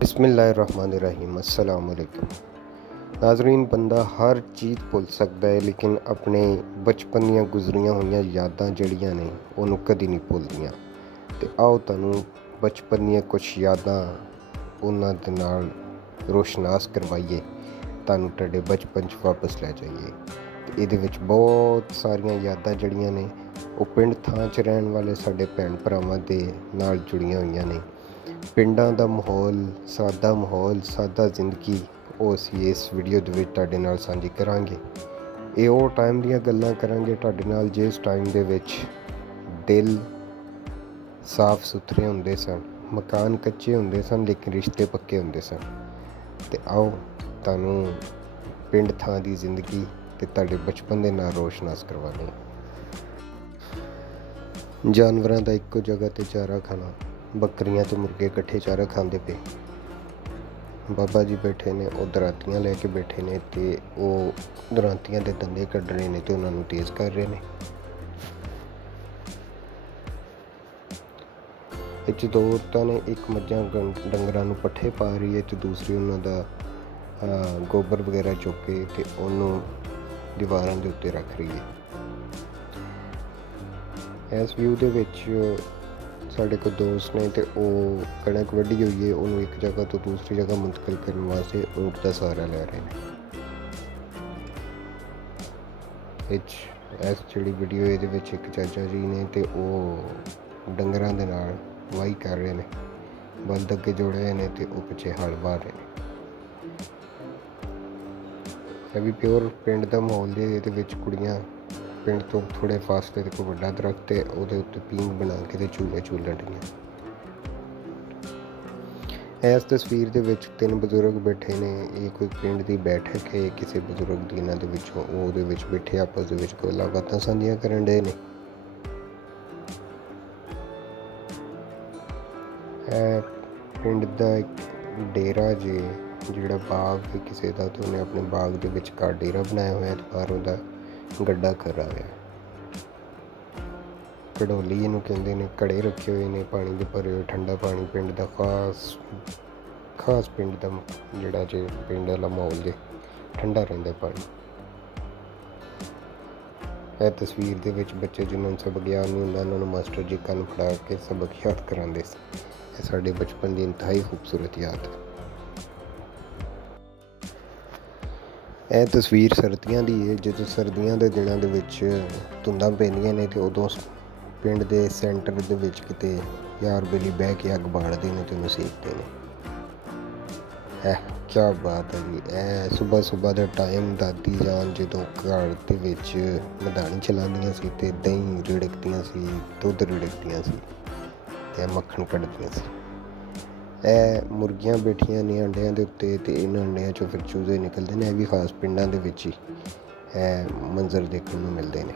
बिस्मिल्लाहिर्रहमानिर्रहीम। अस्सलाम वालेकुम नाज़रीन। बंदा हर चीज़ भुल सकता है लेकिन अपने बचपन ਦੀਆਂ गुजरियां ਹੋਈਆਂ यादां ਜਿਹੜੀਆਂ ਨੇ ਉਹਨੂੰ ਕਦੀ ਨਹੀਂ ਭੁੱਲਦੀਆਂ। ਤੇ ਆਓ ਤੁਹਾਨੂੰ ਬਚਪਨ ਦੀਆਂ ਕੁਝ ਯਾਦਾਂ ਉਹਨਾਂ ਦੇ ਨਾਲ ਰੋਸ਼ਨਾਸ ਕਰਵਾਈਏ, ਤੁਹਾਨੂੰ ਤੁਹਾਡੇ ਬਚਪਨ 'ਚ ਵਾਪਸ ਲੈ ਜਾਈਏ। ਤੇ ਇਹਦੇ ਵਿੱਚ ਬਹੁਤ ਸਾਰੀਆਂ ਯਾਦਾਂ ਜਿਹੜੀਆਂ ਨੇ ਉਹ ਪਿੰਡ ਥਾਂ 'ਚ ਰਹਿਣ ਵਾਲੇ ਸਾਡੇ ਭੈਣ ਭਰਾਵਾਂ ਦੇ ਨਾਲ ਜੁੜੀਆਂ ਹੋਈਆਂ ਨੇ। ਪਿੰਡਾਂ ਦਾ ਮਾਹੌਲ, ਸਾਦਾ ਜ਼ਿੰਦਗੀ ਉਹ ਅਸੀਂ ਇਸ ਵੀਡੀਓ ਦੇ ਵਿੱਚ ਤੁਹਾਡੇ ਨਾਲ ਸਾਂਝੀ ਕਰਾਂਗੇ। ਇਹ ਉਹ ਟਾਈਮ ਦੀਆਂ ਗੱਲਾਂ ਕਰਾਂਗੇ ਤੁਹਾਡੇ ਨਾਲ ਜਿਸ ਟਾਈਮ ਦੇ ਵਿੱਚ ਦਿਲ ਸਾਫ਼ ਸੁਥਰੇ ਹੁੰਦੇ ਸਨ, ਮਕਾਨ ਕੱਚੇ ਹੁੰਦੇ ਸਨ ਲੇਕਿਨ ਰਿਸ਼ਤੇ ਪੱਕੇ ਹੁੰਦੇ ਸਨ। ਤੇ ਆਓ ਤੁਹਾਨੂੰ ਪਿੰਡ ਥਾਂ ਦੀ ਜ਼ਿੰਦਗੀ ਤੇ ਤੁਹਾਡੇ ਬਚਪਨ ਦੇ ਨਾਲ ਰੋਸ਼ਨਾਸ ਕਰਵਾਉਂਦੇ ਹਾਂ। ਜਾਨਵਰਾਂ ਦਾ ਇੱਕੋ ਜਗ੍ਹਾ ਤੇ ਚਾਰਾ ਖਾਣਾ, ਬੱਕਰੀਆਂ ਤੇ ਮੁਰਗੇ ਇਕੱਠੇ ਚਾਰਾ ਖਾਂਦੇ ਪਏ। ਬਾਬਾ ਜੀ ਬੈਠੇ ਨੇ, ਉਹ ਦਰਾਂਤੀਆਂ ਲੈ ਕੇ ਬੈਠੇ ਨੇ ਤੇ ਉਹ ਦਰਾਂਤੀਆਂ ਦੇ ਦੰਦੇ ਕੱਢ ਰਹੇ ਨੇ ਤੇ ਉਹਨਾਂ ਨੂੰ ਤੇਜ਼ ਕਰ ਰਹੇ ਨੇ। ਇਹ 'ਚ ਦੋ ਔਰਤਾਂ ਨੇ, ਇੱਕ ਮੱਝਾਂ ਡੰਗਰਾਂ ਨੂੰ ਪੱਠੇ ਪਾ ਰਹੀ ਹੈ ਤੇ ਦੂਸਰੀ ਉਹਨਾਂ ਦਾ ਗੋਬਰ ਵਗੈਰਾ ਚੁੱਕ ਕੇ ਤੇ ਉਹਨੂੰ ਦੀਵਾਰਾਂ ਦੇ ਉੱਤੇ ਰੱਖ ਰਹੀ ਹੈ। ਇਸ ਵਿਊ ਦੇ ਵਿੱਚ ਸਾਡੇ ਕੋਲ ਦੋਸਤ ਨੇ ਤੇ ਉਹ ਕਣਕ ਵੱਢੀ ਹੋਈ ਹੈ, ਉਹਨੂੰ ਇੱਕ ਜਗ੍ਹਾ ਤੋਂ ਦੂਸਰੀ ਜਗ੍ਹਾ ਮੁੰਤਕਿਲ ਕਰਨ ਵਾਸਤੇ ਊਂਟ ਦਾ ਸਹਾਰਾ ਲੈ ਰਹੇ ਨੇ। ਇਸ ਜਿਹੜੀ ਵੀਡੀਓ ਇਹਦੇ ਵਿੱਚ ਇੱਕ ਚਾਚਾ ਜੀ ਨੇ ਤੇ ਉਹ ਡੰਗਰਾਂ ਦੇ ਨਾਲ ਵਾਹੀ ਕਰ ਰਹੇ ਨੇ, ਬਲਦ ਅੱਗੇ ਜੋੜੇ ਹੋਏ ਨੇ ਤੇ ਉਹ ਪਿੱਛੇ ਹਲ ਵਾਹ ਰਹੇ ਨੇ। ਇਹ ਵੀ ਪਿਓਰ ਪਿੰਡ ਦਾ ਮਾਹੌਲ ਹੈ। ਇਹਦੇ ਵਿੱਚ ਕੁੜੀਆਂ ਪਿੰਡ ਤੋਂ ਥੋੜ੍ਹੇ ਫਾਸਲੇ 'ਤੇ ਕੋਈ ਵੱਡਾ ਦਰਖਤ ਹੈ, ਉਹਦੇ ਉੱਤੇ ਪੀਂਘ ਬਣਾ ਕੇ ਤੇ ਝੂਲੇ ਝੂਲਣ ਡੀਆਂ। ਇਸ ਤਸਵੀਰ ਦੇ ਵਿੱਚ ਤਿੰਨ ਬਜ਼ੁਰਗ ਬੈਠੇ ਨੇ। ਇਹ ਕੋਈ ਪਿੰਡ ਦੀ ਬੈਠਕ ਹੈ ਕਿਸੇ ਬਜ਼ੁਰਗ ਦੀ, ਇਹਨਾਂ ਦੇ ਵਿੱਚੋਂ ਉਹ ਉਹਦੇ ਵਿੱਚ ਬੈਠੇ ਆਪਸ ਦੇ ਵਿੱਚ ਗੱਲਾਂ ਬਾਤਾਂ ਸਾਂਝੀਆਂ ਕਰਨ ਡੇ ਨੇ। ਇਹ ਪਿੰਡ ਦਾ ਇੱਕ ਡੇਰਾ ਜੇ, ਜਿਹੜਾ ਬਾਗ ਹੈ ਕਿਸੇ ਦਾ, ਤੇ ਉਹਨੇ ਆਪਣੇ ਬਾਗ ਦੇ ਵਿੱਚ ਘਰ ਡੇਰਾ ਬਣਾਇਆ ਹੋਇਆ ਤੇ ਬਾਹਰ ਉਹਦਾ ਗੱਡਾ ਖੜਾ ਹੋਇਆ। ਘੜੋਲੀ ਇਹਨੂੰ ਕਹਿੰਦੇ ਨੇ। ਘੜੇ ਰੱਖੇ ਹੋਏ ਨੇ ਪਾਣੀ ਦੇ ਭਰੇ ਹੋਏ, ਠੰਡਾ ਪਾਣੀ। ਪਿੰਡ ਦਾ ਖਾਸ ਪਿੰਡ ਦਾ ਜਿਹੜਾ ਜੇ ਪਿੰਡ ਵਾਲਾ ਮਾਹੌਲ ਜੇ ਠੰਡਾ ਰਹਿੰਦਾ ਪਾਣੀ। ਇਹ ਤਸਵੀਰ ਦੇ ਵਿੱਚ ਬੱਚੇ ਜਿਨ੍ਹਾਂ ਨੂੰ ਸਬਕ ਯਾਦ ਨਹੀਂ ਹੁੰਦਾ, ਉਹਨਾਂ ਨੂੰ ਮਾਸਟਰ ਜੀ ਕੰਨ ਫੜਾ ਕੇ ਸਬਕ ਯਾਦ ਕਰਾਉਂਦੇ ਸੀ। ਇਹ ਸਾਡੇ ਬਚਪਨ ਦੀ ਇੰਤਹਾਈ ਖੂਬਸੂਰਤ ਯਾਦ ਹੈ। ਇਹ ਤਸਵੀਰ ਸਰਦੀਆਂ ਦੀ ਹੈ, ਜਦੋਂ ਸਰਦੀਆਂ ਦੇ ਦਿਨਾਂ ਦੇ ਵਿੱਚ ਧੁੰਦਾਂ ਪੈਂਦੀਆਂ ਨੇ ਤੇ ਉਦੋਂ ਪਿੰਡ ਦੇ ਸੈਂਟਰ ਦੇ ਵਿੱਚ ਕਿਤੇ ਯਾਰ ਬੇਲੀ ਬਹਿ ਕੇ ਅੱਗ ਬਾਲਦੇ ਨੇ ਤੇ ਉਹਨੂੰ ਸੇਕਦੇ ਨੇ। ਕਿਆ ਬਾਤ ਹੈ ਜੀ। ਇਹ ਸੁਬਾਹ ਦਾ ਟਾਈਮ ਦਾਦੀ ਜਾਨ ਜਦੋਂ ਘਰ ਦੇ ਵਿੱਚ ਮਧਾਣੀ ਚਲਾਉਂਦੀਆਂ ਸੀ ਤੇ ਦਹੀਂ ਰਿੜਕਦੀਆਂ ਸੀ, ਦੁੱਧ ਰਿੜਕਦੀਆਂ ਸੀ ਤੇ ਮੱਖਣ ਕੱਢਦੀਆਂ ਸੀ। ਇਹ ਮੁਰਗੀਆਂ ਬੈਠੀਆਂ ਨੇ ਅੰਡਿਆਂ ਦੇ ਉੱਤੇ ਤੇ ਇਹਨਾਂ ਅੰਡਿਆਂ 'ਚੋਂ ਫਿਰ ਚੂਜ਼ੇ ਨਿਕਲਦੇ ਨੇ। ਇਹ ਵੀ ਖਾਸ ਪਿੰਡਾਂ ਦੇ ਵਿੱਚ ਹੀ ਇਹ ਮੰਜ਼ਰ ਦੇਖਣ ਨੂੰ ਮਿਲਦੇ ਨੇ।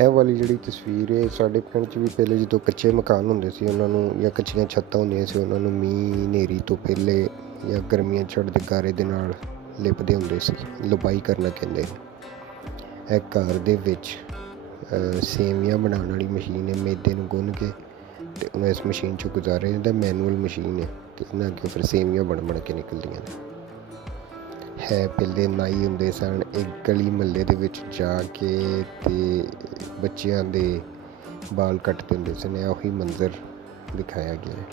ਇਹ ਵਾਲੀ ਜਿਹੜੀ ਤਸਵੀਰ ਹੈ, ਸਾਡੇ ਪਿੰਡ 'ਚ ਵੀ ਪਹਿਲੇ ਜਦੋਂ ਕੱਚੇ ਮਕਾਨ ਹੁੰਦੇ ਸੀ ਉਹਨਾਂ ਨੂੰ, ਜਾਂ ਕੱਚੀਆਂ ਛੱਤਾਂ ਹੁੰਦੀਆਂ ਸੀ, ਉਹਨਾਂ ਨੂੰ ਮੀਂਹ ਹਨੇਰੀ ਤੋਂ ਪਹਿਲੇ ਜਾਂ ਗਰਮੀਆਂ ਚੜ੍ਹਦੇ ਗਾਰੇ ਦੇ ਨਾਲ ਲਿਪਦੇ ਹੁੰਦੇ ਸੀ। ਲੁਪਾਈ ਕਰਨਾ ਕਹਿੰਦੇ ਨੇ। ਇਹ ਘਰ ਦੇ ਵਿੱਚ ਸੇਵੀਆਂ ਬਣਾਉਣ ਵਾਲੀ ਮਸ਼ੀਨ ਹੈ। ਮੈਦੇ ਨੂੰ ਗੁੰਨ ਕੇ ਤੇ ਉਹਨੂੰ ਇਸ ਮਸ਼ੀਨ 'ਚੋਂ ਗੁਜ਼ਾਰਿਆ ਜਾਂਦਾ। ਮੈਨੂਅਲ ਮਸ਼ੀਨ ਹੈ ਤੇ ਇਹਨਾਂ ਅੱਗੇ ਫਿਰ ਸੇਵੀਆਂ ਬਣ ਕੇ ਨਿਕਲਦੀਆਂ ਨੇ। ਪਹਿਲੇ ਨਾਈ ਹੁੰਦੇ ਸਨ, ਇੱਕ ਗਲੀ ਮਹੱਲੇ ਦੇ ਵਿੱਚ ਜਾ ਕੇ ਤੇ ਬੱਚਿਆਂ ਦੇ ਬਾਲ ਕੱਟਦੇ ਹੁੰਦੇ ਸਨ। ਉਹੀ ਮੰਜ਼ਰ ਦਿਖਾਇਆ ਗਿਆ ਹੈ।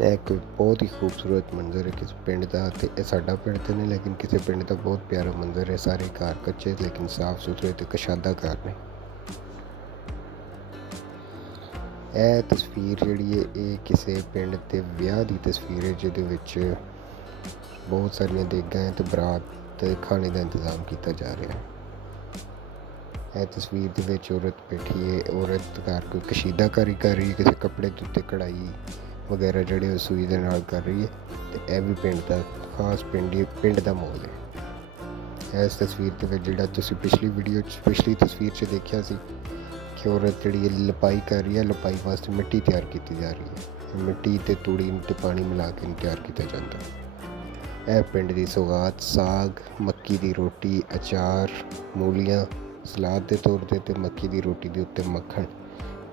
ਇਹ ਇੱਕ ਬਹੁਤ ਹੀ ਖੂਬਸੂਰਤ ਮੰਜ਼ਰ ਹੈ ਕਿਸੇ ਪਿੰਡ ਦਾ। ਤੇ ਇਹ ਸਾਡਾ ਪਿੰਡ ਤਾਂ ਨਹੀਂ ਲੇਕਿਨ ਕਿਸੇ ਪਿੰਡ ਦਾ ਬਹੁਤ ਪਿਆਰਾ ਮੰਜ਼ਰ ਹੈ। ਸਾਰੇ ਘਰ ਕੱਚੇ ਲੇਕਿਨ ਸਾਫ਼ ਸੁਥਰੇ ਤੇ ਕਸ਼ਾਦਾ ਘਰ ਨੇ। ਇਹ ਤਸਵੀਰ ਜਿਹੜੀ ਹੈ ਇਹ ਕਿਸੇ ਪਿੰਡ ਦੇ ਵਿਆਹ ਦੀ ਤਸਵੀਰ ਹੈ, ਜਿਹਦੇ ਵਿੱਚ ਬਹੁਤ ਸਾਰੀਆਂ ਦੇਗਾਂ ਹੈ ਤੇ ਬਰਾਤ ਤੇ ਖਾਣੇ ਦਾ ਇੰਤਜ਼ਾਮ ਕੀਤਾ ਜਾ ਰਿਹਾ ਹੈ। ਇਹ ਤਸਵੀਰ ਦੇ ਵਿੱਚ ਔਰਤ ਬੈਠੀ ਹੈ। ਔਰਤ ਘਰ ਕੋਈ ਕਸ਼ੀਦਾਕਾਰੀ ਕਰ ਰਹੀ ਹੈ, ਕਿਸੇ ਕੱਪੜੇ ਦੇ ਉੱਤੇ ਕਢਾਈ ਵਗੈਰਾ ਜਿਹੜੇ ਸੂਈ ਦੇ ਨਾਲ ਕਰ ਰਹੀ ਹੈ। ਤੇ ਇਹ ਵੀ ਪਿੰਡ ਦਾ ਖਾਸ ਪਿੰਡ ਦਾ ਮਾਹੌਲ ਹੈ। ਇਸ ਤਸਵੀਰ ਦੇ ਵਿੱਚ ਜਿਹੜਾ ਤੁਸੀਂ ਪਿਛਲੀ ਤਸਵੀਰ 'ਚ ਦੇਖਿਆ ਸੀ ਕਿ ਔਰਤ ਜਿਹੜੀ ਲਪਾਈ ਕਰ ਰਹੀ ਹੈ, ਲਪਾਈ ਵਾਸਤੇ ਮਿੱਟੀ ਤਿਆਰ ਕੀਤੀ ਜਾ ਰਹੀ ਹੈ। ਮਿੱਟੀ ਤੇ ਤੂੜੀ ਤੇ ਪਾਣੀ ਮਿਲਾ ਕੇ ਤਿਆਰ ਕੀਤਾ ਜਾਂਦਾ। ਇਹ ਪਿੰਡ ਦੀ ਸੌਗਾਤ, ਸਾਗ, ਮੱਕੀ ਦੀ ਰੋਟੀ, ਅਚਾਰ, ਮੂਲੀਆਂ ਸਲਾਦ ਦੇ ਤੌਰ 'ਤੇ ਮੱਕੀ ਦੀ ਰੋਟੀ ਦੇ ਉੱਤੇ ਮੱਖਣ।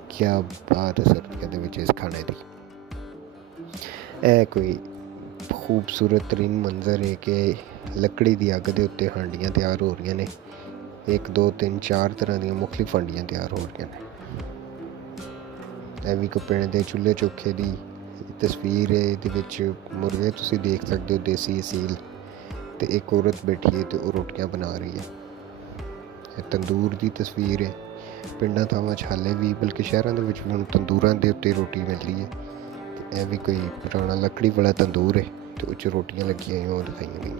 ਕਿਆ ਬਾਤ ਹੈ ਸਰਦੀਆਂ ਦੇ ਵਿੱਚ ਇਸ ਖਾਣੇ ਦੀ। ਇਹ ਕੋਈ खूबसूरत तरीन मंजर है कि लकड़ी की अग के उत्ते हांडियाँ तैयार हो रही ने। 1 2 3 4 तरह दी मुख्तलिफ हांडियाँ तैयार हो रही ने। यह भी कोई पिंड के चूल्हे चौखे की तस्वीर है। ये मुर्गे तुसीं देख सकते हो, देसी असील। तो एक औरत बैठी है तो रोटियां बना रही है। यह तंदूर की तस्वीर है। पिंडां थावां हाले भी, बल्कि शहरों के हुण तंदूरां दे उत्ते रोटी मिल रही है। यह भी कोई पुराना लकड़ी वाला तंदूर है तो उस रोटियां लगी हुई दिखाई गई।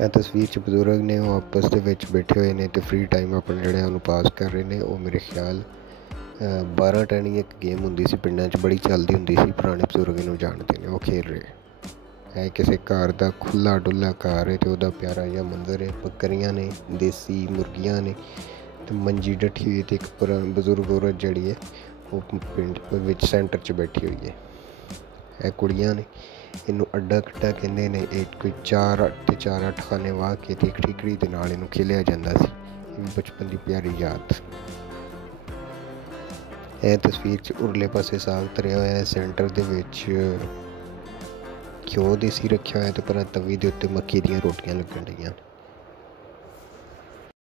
यह तस्वीर च बजुर्ग ने वो आपस के बैठे हुए ने तो फ्री टाइम अपने जोड़े पास कर रहे हैं। वो मेरे ख्याल 12 टैनी एक गेम होंगी सी पिंडों च, बड़ी चलती होंगी सी। पुराने बजुर्ग इन्हूं जानते हैं, वो खेल रहे है। किसी घर का खुला डुला घर है तो वह प्यारा जिहा मंजर है। बकरियां ने, देसी मुर्गियां ने, तो मंजी डठी हुई। तो एक बजुर्ग औरत जी है वो पिंड सेंटर च बैठी हुई है। यह कुड़ियां ने, इनू अड्डा कट्टा कहते हैं। एक कोई 4-8 खाने वाह के एक ठीकरी के नाल इनू खेलिया जाता सी। बचपन की प्यारी याद। यह तस्वीर च उरले पासे साग तरिया हुआ है। सेंटर के घ्यो देसी रखा हुआ है तो पर तवी के उत्ते मक्की दी रोटियां लगन रही।